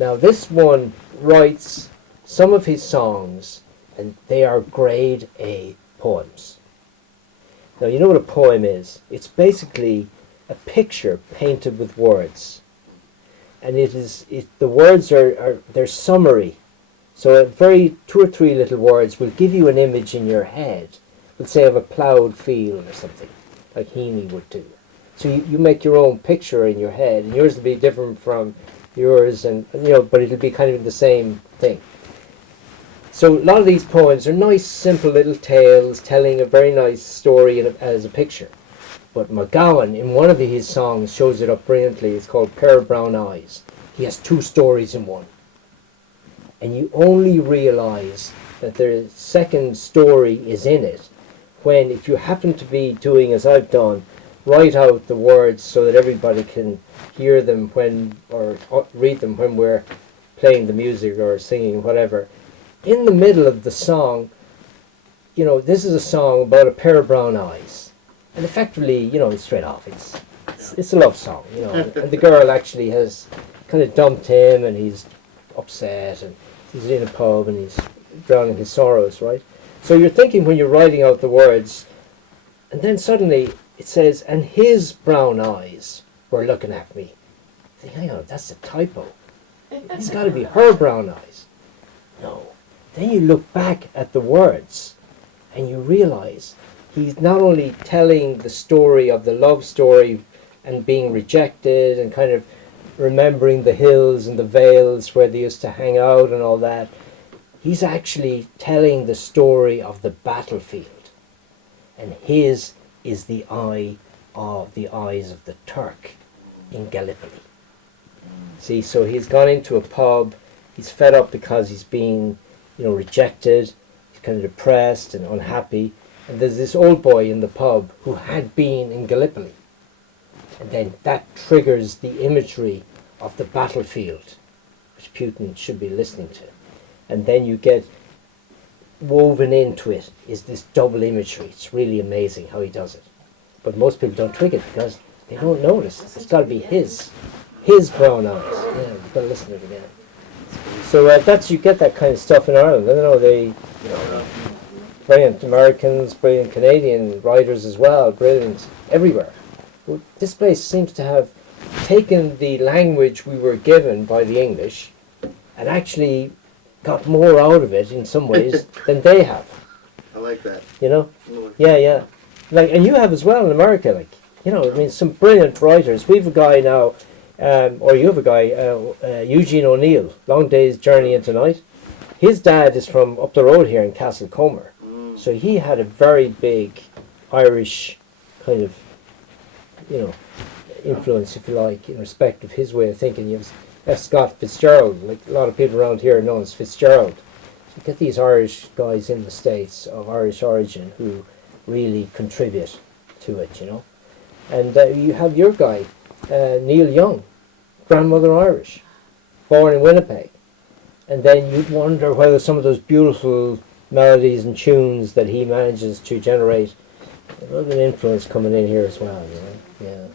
Now this one writes some of his songs, and they are grade A poems. Now you know what a poem is. It's basically a picture painted with words. And the words they're summary. So very 2 or 3 little words will give you an image in your head, let's say of a ploughed field or something, like Heaney would do. So you make your own picture in your head, and yours will be different from yours, and but it'll be kind of the same thing. So a lot of these poems are nice, simple little tales telling a very nice story as a picture. But McGowan, in one of his songs, shows it up brilliantly. It's called Pair of Brown Eyes. He has 2 stories in one. And you only realize that the second story is in it when, if you happen to be doing as I've done, write out the words so that everybody can hear them or read them when we're playing the music or singing, whatever. In the middle of the song, this is a song about a pair of brown eyes. And effectively, straight off, it's a love song, and the girl actually has kind of dumped him, and he's upset, and he's in a pub, and he's drowning his sorrows, right? So you're thinking when you're writing out the words, and then suddenly it says, and his brown eyes were looking at me. You think, hang on, that's a typo. It's got to be her brown eyes. No. Then you look back at the words, and you realize he's not only telling the story of the love story and being rejected and kind of remembering the hills and the vales where they used to hang out and all that, he's actually telling the story of the battlefield. And his is the eye of the eyes of the Turk in Gallipoli. See, so he's gone into a pub, he's fed up because he's been, rejected, he's kind of depressed and unhappy. And there's this old boy in the pub who had been in Gallipoli. And then that triggers the imagery of the battlefield, which Putin should be listening to. And then you get woven into it is this double imagery. It's really amazing how he does it. But most people don't twig it because they don't notice. It's got to be his brown eyes. Yeah, you've got to listen to it again. So you get that kind of stuff in Ireland. I don't know, brilliant Americans, brilliant Canadian writers as well, brilliant everywhere. But this place seems to have taken the language we were given by the English and actually got more out of it in some ways than they have. I like that. Yeah. And you have as well in America, some brilliant writers. We have a guy now, or you have a guy, Eugene O'Neill, Long Day's Journey into Night. His dad is from up the road here in Castlecomer. So he had a very big Irish kind of, influence, if you like, in respect of his way of thinking. You have F. Scott Fitzgerald, like a lot of people around here are known as Fitzgerald. So you get these Irish guys in the States of Irish origin who really contribute to it, And you have your guy, Neil Young, grandmother Irish, born in Winnipeg. And then you'd wonder whether some of those beautiful melodies and tunes that he manages to generate, a little bit of influence coming in here as well, Yeah.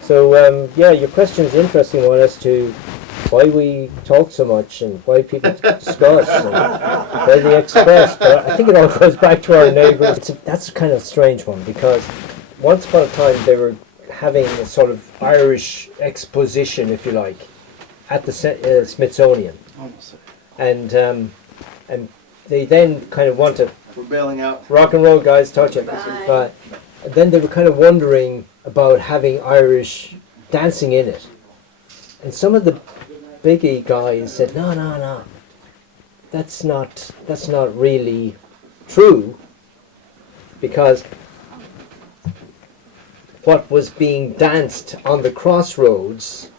So, your question is an interesting one as to why we talk so much and why people discuss and why they express. But I think it all goes back to our neighbours. That's a kind of strange one because once upon a time they were having a sort of Irish exposition, if you like, at the Smithsonian. And they then kind of wanted, we're bailing out. Rock and roll guys, touch it. Then they were kind of wondering about having Irish dancing in it. And some of the biggie guys said, no, that's not really true, because what was being danced on the crossroads,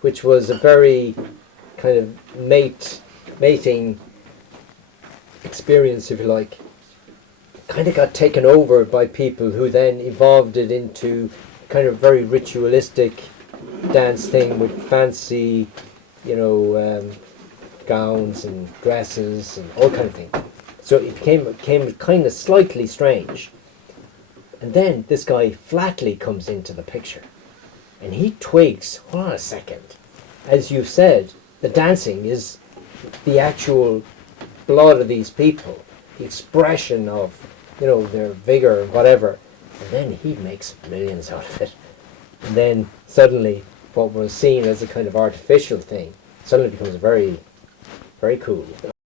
which was a very kind of mating experience, if you like, kind of got taken over by people who then evolved it into kind of very ritualistic dance thing with fancy, gowns and dresses and all kind of things. So it became kind of slightly strange. And then this guy Flatley comes into the picture, and he twigs, hold on a second, as you said, The dancing is the actual blood of these people, the expression of, you know, their vigor and whatever. And then he makes millions out of it. And then suddenly what was seen as a kind of artificial thing suddenly becomes very, very cool.